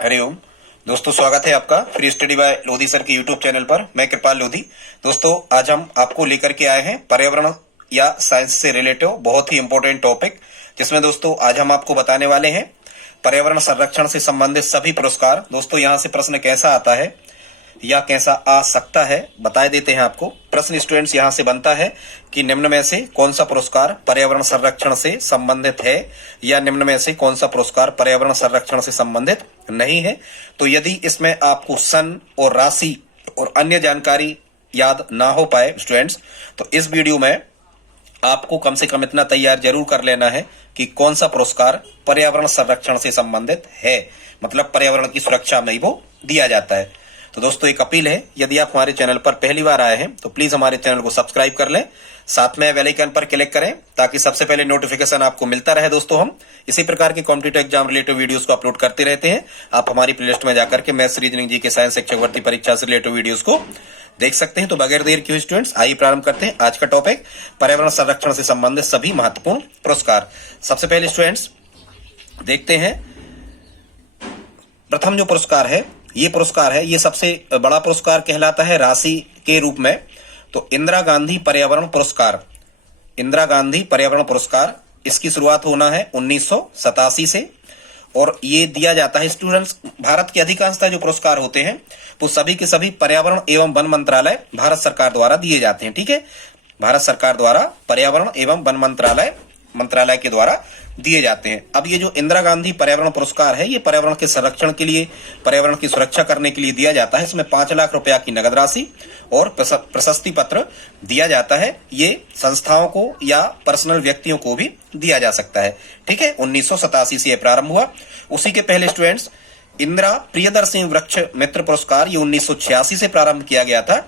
हरिओम। दोस्तों, स्वागत है आपका free study bye Lodhi sir के यूट्यूब चैनल पर। मैं कृपाल लोधी। दोस्तों, आज हम आपको लेकर के आए हैं पर्यावरण या साइंस से रिलेटेड बहुत ही इंपॉर्टेंट टॉपिक, जिसमें दोस्तों आज हम आपको बताने वाले हैं पर्यावरण संरक्षण से संबंधित सभी पुरस्कार। दोस्तों, यहाँ से प्रश्न कैसा आता है या कैसा आ सकता है बता देते हैं आपको। प्रश्न स्टूडेंट्स यहाँ से बनता है कि निम्न में से कौन सा पुरस्कार पर्यावरण संरक्षण से संबंधित है या निम्न में से कौन सा पुरस्कार पर्यावरण संरक्षण से संबंधित नहीं है। तो यदि इसमें आपको सन और राशि और अन्य जानकारी याद ना हो पाए स्टूडेंट्स, तो इस वीडियो में आपको कम से कम इतना तैयार जरूर कर लेना है कि कौन सा पुरस्कार पर्यावरण संरक्षण से संबंधित है, मतलब पर्यावरण की सुरक्षा में ही वो दिया जाता है। तो दोस्तों, एक अपील है, यदि आप हमारे चैनल पर पहली बार आए हैं तो प्लीज हमारे चैनल को सब्सक्राइब कर लें, साथ में बेल आइकन पर क्लिक करें ताकि सबसे पहले नोटिफिकेशन आपको मिलता रहे। दोस्तों, हम इसी प्रकार के कॉम्पिटिटिव एग्जाम रिलेटेड वीडियोस को अपलोड करते रहते हैं। आप हमारी प्लेलिस्ट में जाकर के मैथ्स, रीजनिंग, जीके, साइंस, शिक्षक भर्ती परीक्षा से रिलेटेड वीडियोस को देख सकते हैं। तो बगैर देर के स्टूडेंट्स, आइए प्रारंभ करते हैं आज का टॉपिक, पर्यावरण संरक्षण से संबंधित सभी महत्वपूर्ण पुरस्कार। सबसे पहले स्टूडेंट्स देखते हैं, प्रथम जो पुरस्कार है, ये पुरस्कार है, ये सबसे बड़ा पुरस्कार कहलाता है राशि के रूप में। तो इंदिरा गांधी पर्यावरण पुरस्कार, इंदिरा गांधी पर्यावरण पुरस्कार, इसकी शुरुआत होना है 1987 से और ये दिया जाता है स्टूडेंट्स। भारत के अधिकांशतः जो पुरस्कार होते हैं वो सभी के सभी पर्यावरण एवं वन मंत्रालय भारत सरकार द्वारा दिए जाते हैं। ठीक है, भारत सरकार द्वारा पर्यावरण एवं वन मंत्रालय के द्वारा दिए जाते हैं। अब ये जो इंदिरा गांधी पर्यावरण पुरस्कार है, ये पर्यावरण के संरक्षण के लिए, पर्यावरण की सुरक्षा करने के लिए दिया जाता है। इसमें 5 लाख रुपया की नगद राशि और प्रशस्ति पत्र दिया जाता है। ये संस्थाओं को या पर्सनल व्यक्तियों को भी दिया जा सकता है। ठीक है, 1987 से यह प्रारंभ हुआ। उसी के पहले स्टूडेंट्स इंदिरा प्रियदर्शनी वृक्ष मित्र पुरस्कार, ये 1986 से प्रारंभ किया गया था।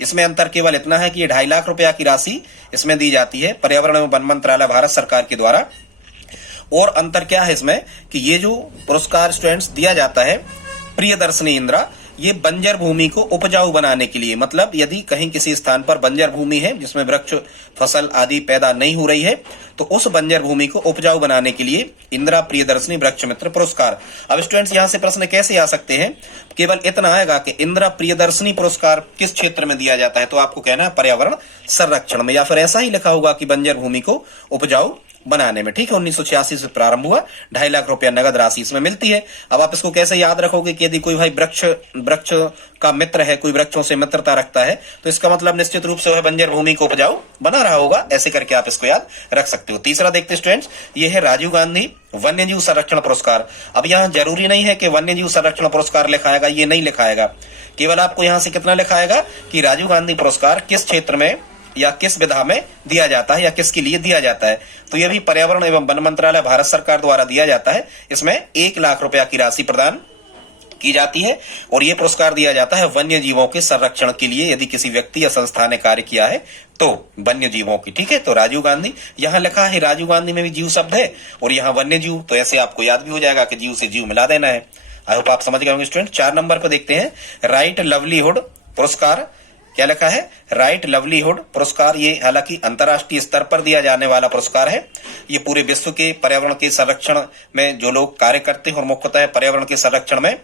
इसमें अंतर केवल इतना है कि ये 2.5 लाख रुपया की राशि इसमें दी जाती है पर्यावरण एवं वन मंत्रालय भारत सरकार के द्वारा। और अंतर क्या है इसमें कि ये जो पुरस्कार स्टूडेंट्स दिया जाता है प्रियदर्शनी इंदिरा, ये बंजर भूमि को उपजाऊ बनाने के लिए, मतलब यदि कहीं किसी स्थान पर बंजर भूमि है जिसमें वृक्ष, फसल आदि पैदा नहीं हो रही है, तो उस बंजर भूमि को उपजाऊ बनाने के लिए इंदिरा प्रियदर्शनी वृक्ष मित्र पुरस्कार। अब स्टूडेंट्स यहाँ से प्रश्न कैसे आ सकते हैं, केवल इतना आएगा कि इंदिरा प्रियदर्शनी पुरस्कार किस क्षेत्र में दिया जाता है, तो आपको कहना है पर्यावरण संरक्षण में, या फिर ऐसा ही लिखा होगा कि बंजर भूमि को उपजाऊ बनाने में। ठीक है, 1986 से प्रारंभ हुआ, 2.5 लाख रुपया नगद राशि इसमें मिलती है। अब आप इसको कैसे याद रखोगे कि यदि कोई भाई वृक्ष का मित्र है, कोई वृक्षों से मित्रता रखता है, तो इसका मतलब निश्चित रूप से वह बंजर भूमि को उपजाऊ बना रहा होगा। ऐसे करके आप इसको याद रख सकते हो। तीसरा देखते स्टूडेंट्स, ये है राजीव गांधी वन्यजीव संरक्षण पुरस्कार। अब यहाँ जरूरी नहीं है कि वन्यजीव संरक्षण पुरस्कार लिखाएगा, ये नहीं लिखाएगा, केवल आपको यहाँ से कितना लिखाएगा कि राजीव गांधी पुरस्कार किस क्षेत्र में या किस विधा में दिया जाता है या किसके लिए दिया जाता है। तो यह भी पर्यावरण एवं वन मंत्रालय भारत सरकार द्वारा दिया जाता है। इसमें 1 लाख रुपया की राशि प्रदान की जाती है और यह पुरस्कार दिया जाता है वन्य जीवों के संरक्षण के लिए, यदि किसी व्यक्ति या संस्था ने कार्य किया है तो वन्य जीवों की। ठीक है, तो राजीव गांधी यहाँ लिखा है, राजीव गांधी में भी जीव शब्द है और यहाँ वन्य जीव, तो ऐसे आपको याद भी हो जाएगा कि जीव से जीव मिला देना है। आई होप आप समझ गए होंगे स्टूडेंट। 4 नंबर पर देखते हैं राइट लवलीहुड पुरस्कार। क्या लिखा है, राइट लवलीहुड पुरस्कार। ये हालांकि अंतर्राष्ट्रीय स्तर पर दिया जाने वाला पुरस्कार है। ये पूरे विश्व के पर्यावरण के संरक्षण में जो लोग कार्य करते हैं और मुख्यतः पर्यावरण के संरक्षण में।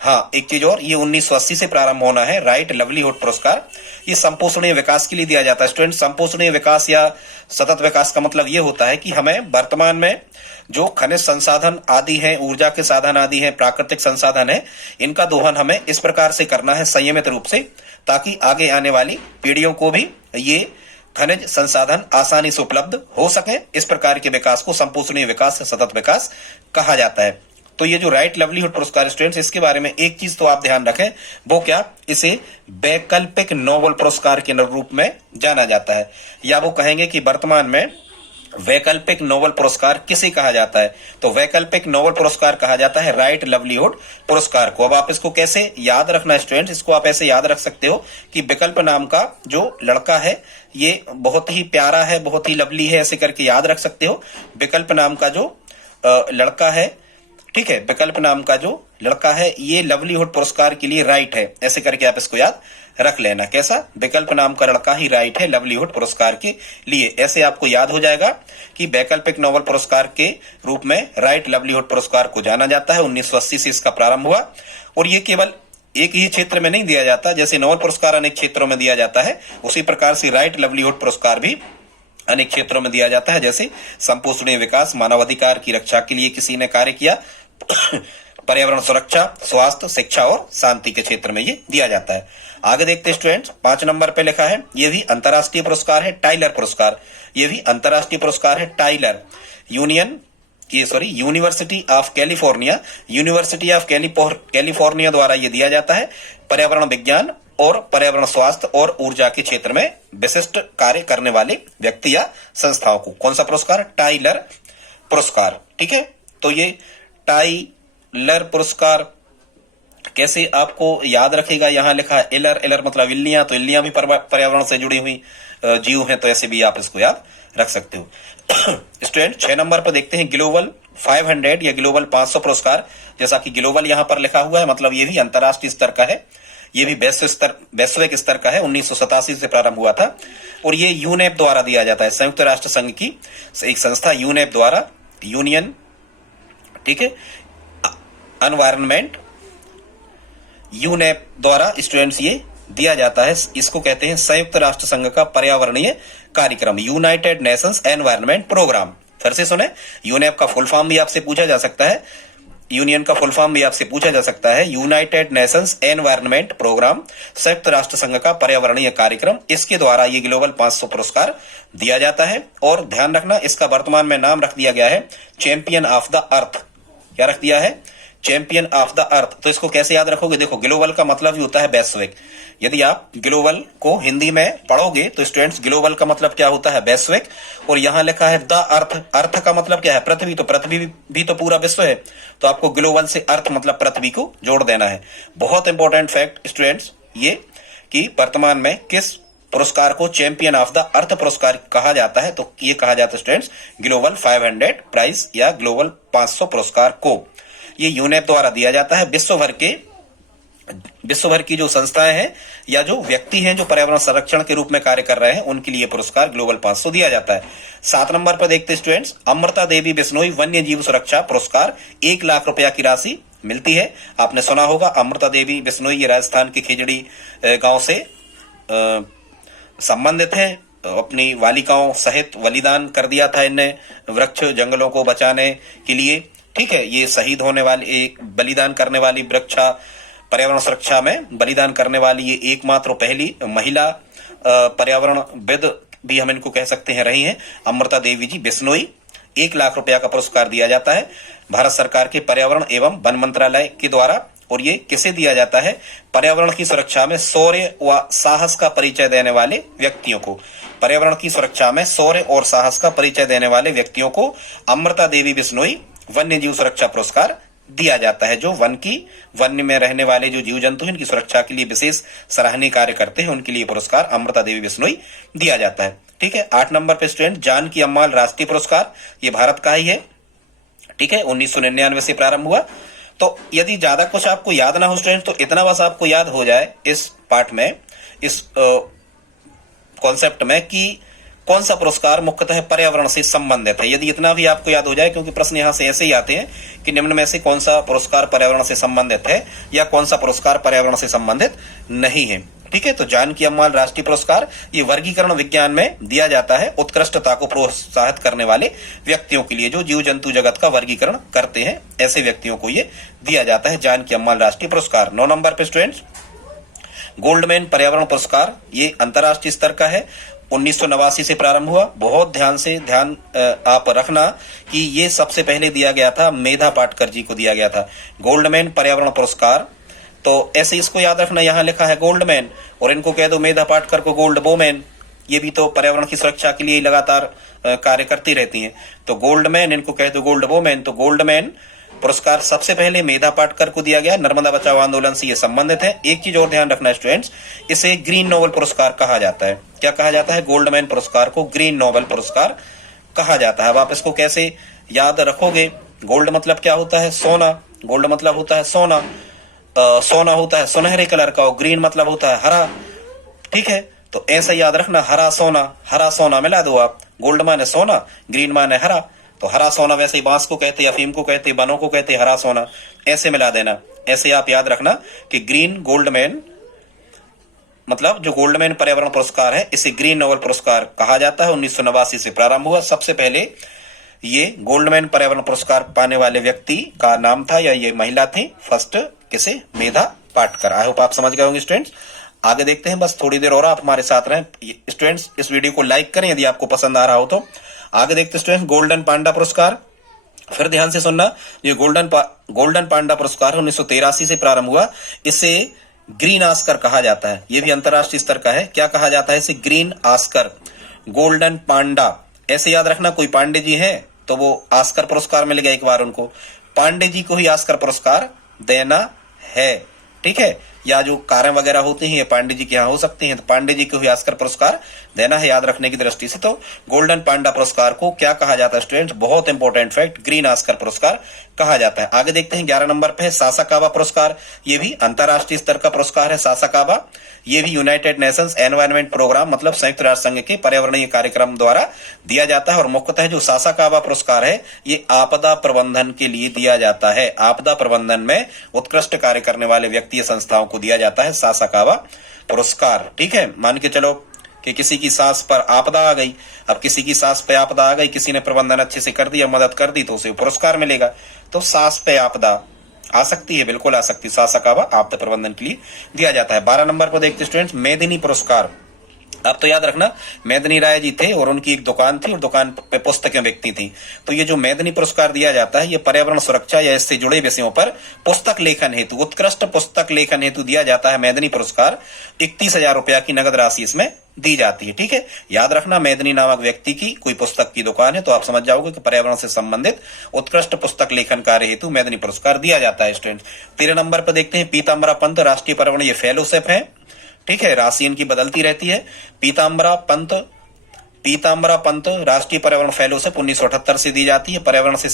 हाँ, एक चीज और, ये 1980 से प्रारंभ होना है राइट लवलीहुड पुरस्कार। ये संपोषणीय विकास के लिए दिया जाता है स्टूडेंट। संपोषणीय विकास या सतत विकास का मतलब ये होता है कि हमें वर्तमान में जो खनिज संसाधन आदि हैं, ऊर्जा के साधन आदि हैं, प्राकृतिक संसाधन है, इनका दोहन हमें इस प्रकार से करना है संयमित रूप से, ताकि आगे आने वाली पीढ़ियों को भी ये खनिज संसाधन आसानी से उपलब्ध हो सके। इस प्रकार के विकास को संपोषणीय विकास, सतत विकास कहा जाता है। तो ये जो राइट लवलीहुड पुरस्कार स्टूडेंट्स, इसके बारे में एक चीज तो आप ध्यान रखें, वो क्या, इसे वैकल्पिक नोबेल पुरस्कार के रूप में जाना जाता है, या वो कहेंगे कि वर्तमान में वैकल्पिक नोबेल पुरस्कार किसे कहा जाता है, तो वैकल्पिक नोबेल पुरस्कार कहा जाता है राइट लवलीहुड पुरस्कार को। अब आप इसको कैसे याद रखना स्टूडेंट्स, इसको आप ऐसे याद रख सकते हो कि विकल्प नाम का जो लड़का है ये बहुत ही प्यारा है, बहुत ही लवली है, ऐसे करके याद रख सकते हो। विकल्प नाम का जो लड़का है ठीक है, विकल्प नाम का जो लड़का है ये लवलीहुड पुरस्कार के लिए राइट है, ऐसे करके आप इसको याद रख लेना। कैसा? विकल्प नाम का लड़का ही राइट है लवलीहुड पुरस्कार के लिए। ऐसे आपको याद हो जाएगा कि वैकल्पिक नोबेल पुरस्कार के रूप में राइट लवलीहुड पुरस्कार को जाना जाता है। 1980 से इसका प्रारंभ हुआ और ये केवल एक ही क्षेत्र में नहीं दिया जाता, जैसे नोबेल पुरस्कार अनेक क्षेत्रों में दिया जाता है, उसी प्रकार से राइट लवलीहुड पुरस्कार भी अनेक क्षेत्रों में दिया जाता है। जैसे संपोषणीय विकास, मानवाधिकार की रक्षा के लिए किसी ने कार्य किया, पर्यावरण सुरक्षा, स्वास्थ्य, शिक्षा और शांति के क्षेत्र में ये दिया जाता है। आगे देखते स्टूडेंट्स, 5 नंबर पे लिखा है, ये भी अंतरराष्ट्रीय पुरस्कार है, टाइलर पुरस्कार। ये भी अंतरराष्ट्रीय पुरस्कार है, टाइलर यूनिवर्सिटी ऑफ कैलिफोर्निया द्वारा ये दिया जाता है। पर्यावरण विज्ञान और पर्यावरण स्वास्थ्य और ऊर्जा के क्षेत्र में विशिष्ट कार्य करने वाले व्यक्ति या संस्थाओं को कौन सा पुरस्कार? टाइलर पुरस्कार। ठीक है, तो ये टाइलर पुरस्कार कैसे आपको याद रखेगा? यहां लिखा है एलर मतलब इल्लियां, तो इल्लियां भी पर्यावरण से जुड़ी हुई जीव हैं, तो ऐसे भी आप इसको याद रख सकते हो। स्टूडेंट 6 नंबर पर देखते हैं ग्लोबल 500 या ग्लोबल 500 पुरस्कार। जैसा कि ग्लोबल यहां पर लिखा हुआ है, मतलब ये भी अंतरराष्ट्रीय स्तर का है, ये भी वैश्विक स्तर का है। 1987 से प्रारंभ हुआ था और ये यूनेप द्वारा दिया जाता है, संयुक्त राष्ट्र संघ की एक संस्था यूनेप द्वारा, यूनियन, ठीक है, एनवायरनमेंट, यूनेप द्वारा स्टूडेंट्स ये दिया जाता है। इसको कहते हैं संयुक्त राष्ट्र संघ का पर्यावरणीय कार्यक्रम, यूनाइटेड नेशंस एनवायरनमेंट प्रोग्राम। फिर से सुने, यूनेप का फुल फॉर्म भी आपसे पूछा जा सकता है, यूनियन का फुल फॉर्म भी आपसे पूछा जा सकता है, यूनाइटेड नेशंस एनवायरनमेंट प्रोग्राम, संयुक्त राष्ट्र संघ का पर्यावरणीय कार्यक्रम। इसके द्वारा ये ग्लोबल 500 पुरस्कार दिया जाता है। और ध्यान रखना, इसका वर्तमान में नाम रख दिया गया है चैंपियन ऑफ द अर्थ। क्या रख दिया है? Champion of the earth. तो इसको कैसे याद रखोगे? देखो, ग्लोबल का मतलब ही होता है वैश्विक। यदि आप ग्लोबल को हिंदी में पढ़ोगे तो स्टूडेंट्स, ग्लोबल का मतलब क्या होता है? वैश्विक। और यहां लिखा है द अर्थ, अर्थ का मतलब क्या है? पृथ्वी। तो पृथ्वी भी तो पूरा विश्व है, तो आपको ग्लोबल से अर्थ मतलब पृथ्वी को जोड़ देना है। बहुत इंपॉर्टेंट फैक्ट स्टूडेंट्स ये, कि वर्तमान में किस पुरस्कार को चैंपियन ऑफ द अर्थ पुरस्कार कहा जाता है, तो ये कहा जाता है स्टूडेंट्स ग्लोबल 500 प्राइज या ग्लोबल 500 पुरस्कार को। ये यूनेप द्वारा दिया जाता है। विश्व भर की जो संस्थाएं हैं या जो व्यक्ति हैं जो पर्यावरण संरक्षण के रूप में कार्य कर रहे हैं, उनके लिए पुरस्कार ग्लोबल 500 दिया जाता है। 7 नंबर पर देखते स्टूडेंट्स, अमृता देवी बिश्नोई वन्य जीव सुरक्षा पुरस्कार, 1 लाख रुपया की राशि मिलती है। आपने सुना होगा अमृता देवी बिश्नोई, ये राजस्थान के खिजड़ी गांव से संबंधित है। अपनी बालिकाओं सहित बलिदान कर दिया था इनने वृक्ष जंगलों को बचाने के लिए। ठीक है, ये शहीद होने वाली, एक बलिदान करने वाली, वृक्षा पर्यावरण सुरक्षा में बलिदान करने वाली ये एकमात्र पहली महिला पर्यावरणविद भी हम इनको कह सकते हैं रही हैं, अमृता देवी जी बिश्नोई। 1 लाख रुपया का पुरस्कार दिया जाता है भारत सरकार के पर्यावरण एवं वन मंत्रालय के द्वारा। और ये किसे दिया जाता है? पर्यावरण की सुरक्षा में शौर्य व साहस का परिचय देने वाले व्यक्तियों को। पर्यावरण की सुरक्षा में शौर्य और साहस का परिचय देने वाले व्यक्तियों को अमृता देवी बिश्नोई वन्य जीव सुरक्षा पुरस्कार दिया जाता है। जो वन में रहने वाले जो जीव जंतु हैं, इनकी सुरक्षा के लिए विशेष सराहनीय कार्य करते हैं, उनके लिए पुरस्कार अमृता देवी बिश्नोई दिया जाता है। ठीक है, 8 नंबर पे स्टूडेंट, जानकी अम्माल राष्ट्रीय पुरस्कार, ये भारत का ही है। ठीक है, 1999 से प्रारंभ हुआ। तो यदि ज्यादा कुछ आपको याद ना हो स्टूडेंट, तो इतना बस आपको याद हो जाए इस पार्ट में, इस कॉन्सेप्ट में, कि कौन सा पुरस्कार मुख्यतः पर्यावरण से संबंधित है। यदि इतना भी आपको याद हो जाए, क्योंकि प्रश्न यहां से ऐसे ही आते हैं कि निम्न में से कौन सा पुरस्कार पर्यावरण से संबंधित है या कौन सा पुरस्कार पर्यावरण से संबंधित नहीं है। ठीक है, तो जानकी अम्माल राष्ट्रीय पुरस्कार ये वर्गीकरण विज्ञान में दिया जाता है उत्कृष्टता को प्रोत्साहित करने वाले व्यक्तियों के लिए, जो जीव जंतु जगत का वर्गीकरण करते हैं, ऐसे व्यक्तियों को ये दिया जाता है जानकी अम्माल राष्ट्रीय पुरस्कार। 9 नंबर पे स्टूडेंट्स, गोल्डमैन पर्यावरण पुरस्कार, ये अंतरराष्ट्रीय स्तर का है, 1989 से प्रारंभ हुआ। बहुत ध्यान आप रखना कि ये सबसे पहले दिया गया था मेधा पाटकर जी को दिया गया था गोल्डमैन पर्यावरण पुरस्कार। तो ऐसे इसको याद रखना, यहाँ लिखा है गोल्डमैन, और इनको कह दो मेधा पाटकर को गोल्ड वोमेन। ये भी तो पर्यावरण की सुरक्षा के लिए लगातार कार्य करती रहती हैं। तो गोल्डमैन, इनको कह दो गोल्ड वोमेन। तो गोल्डमैन पुरस्कार सबसे पहले मेधा पाटकर को दिया गया, नर्मदा बचाओ आंदोलन से ये संबंधित है। एक चीज और ध्यान रखना स्टूडेंट्स, इसे ग्रीन नोबेल पुरस्कार कहा जाता है। क्या कहा जाता है? गोल्डमैन पुरस्कार को ग्रीन नोबेल पुरस्कार कहा जाता है। अब आप इसको कैसे याद रखोगे, गोल्ड मतलब क्या होता है? सोना। गोल्ड मतलब होता है सोना। सोना होता है सुनहरे कलर का और ग्रीन मतलब होता है हरा। ठीक है, तो ऐसा याद रखना, हरा सोना मिला दो आप। गोल्ड माने सोना, ग्रीन माने हरा। तो हरा सोना वैसे ही बांस को कहते हैं, अफीम को कहते हैं, बनों को कहते हैं हरा सोना, ऐसे मिला देना। ऐसे आप याद रखना कि ग्रीन गोल्डमैन मतलब जो गोल्डमैन पर्यावरण पुरस्कार है इसे ग्रीन नोबेल पुरस्कार कहा जाता है। 1989 से प्रारंभ हुआ। सबसे पहले ये गोल्डमैन पर्यावरण पुरस्कार पाने वाले व्यक्ति का नाम था या ये महिला थी, फर्स्ट किसे? मेधा पाटकर। आई होप आप समझ गए होंगे स्टूडेंट्स। आगे देखते हैं, बस थोड़ी देर और आप हमारे साथ रहें स्टूडेंट्स। इस वीडियो को लाइक करें यदि आपको पसंद आ रहा हो तो। आगे देखते हैं स्टूडेंट्स, गोल्डन पांडा पुरस्कार। फिर ध्यान से सुनना, ये गोल्डन पांडा पुरस्कार 1983 से प्रारंभ हुआ। इसे ग्रीन ऑस्कर कहा जाता है। ये भी अंतरराष्ट्रीय स्तर का है। क्या कहा जाता है इसे? ग्रीन ऑस्कर, गोल्डन पांडा। ऐसे याद रखना, कोई पांडे जी हैं तो वो ऑस्कर पुरस्कार मिल गया एक बार उनको, पांडे जी को ही ऑस्कर पुरस्कार देना है। ठीक है, या जो कार्य वगैरह होते हैं ये पांडे जी के यहाँ हो सकते हैं, तो पांडे जी को ही ऑस्कर पुरस्कार देना है, याद रखने की दृष्टि से। तो गोल्डन पांडा पुरस्कार को क्या कहा जाता है स्टूडेंट्स? बहुत इंपॉर्टेंट फैक्ट, ग्रीन ऑस्कर पुरस्कार कहा जाता है। आगे देखते हैं 11 नंबर पे है सासाकावा पुरस्कार। ये भी अंतरराष्ट्रीय स्तर का पुरस्कार है सासाकावा। ये भी यूनाइटेड नेशंस एनवायरनमेंट प्रोग्राम मतलब संयुक्त राष्ट्र संघ के पर्यावरणीय कार्यक्रम द्वारा दिया जाता है। और मुख्यतः जो सासाकावा पुरस्कार है ये आपदा प्रबंधन के लिए दिया जाता है। आपदा प्रबंधन में उत्कृष्ट कार्य करने वाले व्यक्ति या संस्थाओं को दिया जाता है सासाकावा पुरस्कार। ठीक है, मान के चलो कि किसी की सांस पर आपदा आ गई, अब किसी की सांस पे आपदा आ गई, किसी ने प्रबंधन अच्छे से कर दिया, मदद कर दी, तो उसे पुरस्कार मिलेगा। तो सांस पे आपदा आ सकती है, बिल्कुल आ सकती है। सासाकावा आपदा प्रबंधन के लिए दिया जाता है। 12 नंबर पर देखते स्टूडेंट्स, मेदिनी पुरस्कार। अब तो याद रखना, मेदिनी राय जी थे और उनकी एक दुकान थी और दुकान पे पुस्तकें बिकती थी। तो ये जो मेदिनी पुरस्कार दिया जाता है ये पर्यावरण सुरक्षा या इससे जुड़े विषयों पर पुस्तक लेखन हेतु, उत्कृष्ट पुस्तक लेखन हेतु दिया जाता है मेदिनी पुरस्कार। 31,000 रुपया की नगद राशि इसमें दी जाती है। ठीक है, याद रखना, मेदिनी नामक व्यक्ति की कोई पुस्तक की दुकान है तो आप समझ जाओगे कि पर्यावरण से संबंधित उत्कृष्ट पुस्तक लेखन कार्य हेतु मेदिनी पुरस्कार दिया जाता है स्टूडेंट। 13 नंबर पर देखते हैं पीताम्बरा पंत राष्ट्रीय पर्यावरणीय फेलोशिप है। ठीक है, राशि इनकी बदलती रहती है। पीताम्बरा पंत राष्ट्रीय पर्यावरण फेलोशिप 1978 से दी जाती है। पर्यावरण से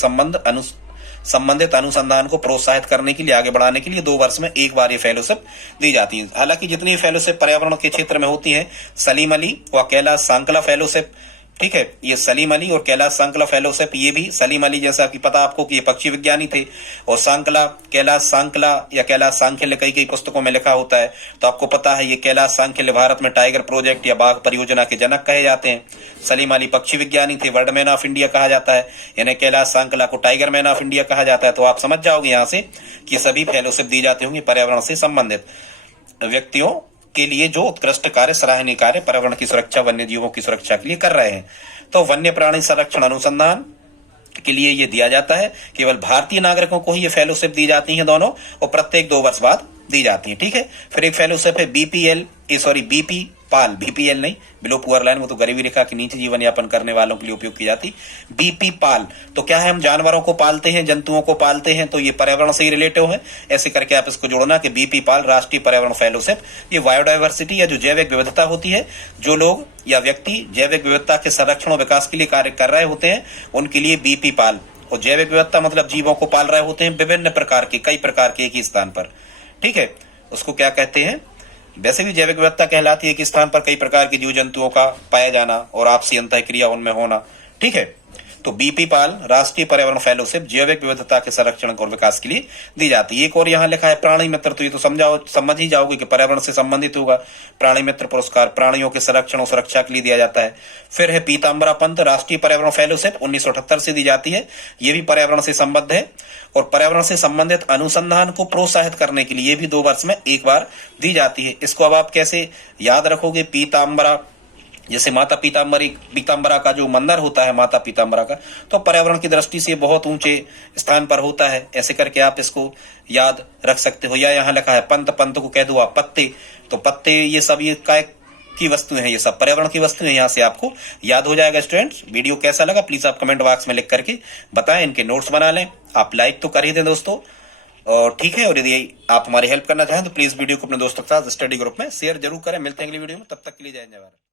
संबंधित अनुसंधान को प्रोत्साहित करने के लिए, आगे बढ़ाने के लिए 2 वर्ष में एक बार ये फेलोशिप दी जाती है। हालांकि जितनी फेलोशिप पर्यावरण के क्षेत्र में होती है, सलीम अली व कैलाश सांकला फेलोशिप, ठीक है, ये सलीम अली और कैलाश सांकला फेलोशिप, ये भी सलीम अली जैसा कि पता आपको कि ये पक्षी विज्ञानी थे, और सांकला, कैलाश सांकला या कैलाश सांख्यल्य कई पुस्तकों में लिखा होता है। तो आपको पता है ये कैलाश सांख्यल्य भारत में टाइगर प्रोजेक्ट या बाघ परियोजना के जनक कहे जाते हैं। सलीम अली पक्षी विज्ञानी थे, वर्ल्ड मैन ऑफ इंडिया कहा जाता है, यानी कैलाश सांकला को टाइगर मैन ऑफ इंडिया कहा जाता है। तो आप समझ जाओगे यहाँ से कि सभी फेलोशिप दी जाती होंगी पर्यावरण से संबंधित व्यक्तियों के लिए जो उत्कृष्ट कार्य, सराहनीय कार्य पर्यावरण की सुरक्षा, वन्य जीवों की सुरक्षा के लिए कर रहे हैं। तो वन्य प्राणी संरक्षण अनुसंधान के लिए ये दिया जाता है। केवल भारतीय नागरिकों को ही ये फेलोशिप दी जाती है दोनों, और प्रत्येक 2 वर्ष बाद दी जाती है। ठीक है, फिर एक फेलोशिप है बीपी पाल, बीपीएल नहीं, बिलो पुअर लाइन, वो तो गरीबी रेखा के नीचे जीवन यापन करने वालों के लिए उपयोग की जाती। बीपी पाल तो क्या है? हम जानवरों को पालते हैं, जंतुओं को पालते हैं, तो ये पर्यावरण से ही रिलेटिव है। ऐसे करके आप इसको जोड़ना कि बीपी पाल राष्ट्रीय पर्यावरण फेलोशिप, ये बायोडाइवर्सिटी या जो जैविक विविधता होती है, जो लोग या व्यक्ति जैविक विविधता के संरक्षण और विकास के लिए कार्य कर रहे होते हैं उनके लिए बीपी पाल। और जैविक विविधता मतलब जीवों को पाल रहे होते हैं विभिन्न प्रकार के, कई प्रकार के एक ही स्थान पर। ठीक है, उसको क्या कहते हैं? वैसे भी जैविक विविधता कहलाती है कि स्थान पर कई प्रकार के जीव जंतुओं का पाया जाना और आपसी अंतःक्रिया उनमें होना। ठीक है, तो बीपी पाल राष्ट्रीय पर्यावरण फेलोशिप जैविक विविधता के संरक्षण और विकास के लिए दी जाती है। एक और यहाँ लिखा है प्राणी मित्र, तो ये तो समझ ही जाओगे कि पर्यावरण से संबंधित होगा। प्राणी मित्र पुरस्कार प्राणियों के संरक्षण और सुरक्षा के लिए दिया जाता है। फिर है पीताम्बरा पंत राष्ट्रीय पर्यावरण फेलोशिप 1978 से दी जाती है। ये भी पर्यावरण से संबद्ध है और पर्यावरण से संबंधित अनुसंधान को प्रोत्साहित करने के लिए भी 2 वर्ष में एक बार दी जाती है। इसको अब आप कैसे याद रखोगे? पीताम्बरा, जैसे माता पीताम्बरा का जो मंदिर होता है माता पीताम्बरा का, तो पर्यावरण की दृष्टि से बहुत ऊंचे स्थान पर होता है। ऐसे करके आप इसको याद रख सकते हो। या यहाँ लिखा है पंत को कह दो आप पत्ते, तो पत्ते ये सब ये काय की वस्तु है, ये सब पर्यावरण की वस्तु है। यहाँ से आपको याद हो जाएगा स्टूडेंट्स। वीडियो कैसा लगा प्लीज आप कमेंट बॉक्स में लिख करके बताएं। इनके नोट्स बना लें, आप लाइक तो कर ही दें दोस्तों, और ठीक है। और यदि आप हमारी हेल्प करना चाहें तो प्लीज वीडियो को अपने दोस्तों के साथ स्टडी ग्रुप में शेयर जरूर करें। मिलते हैं अगली वीडियो में, तब तक के लिए जय हिंद जय भारत।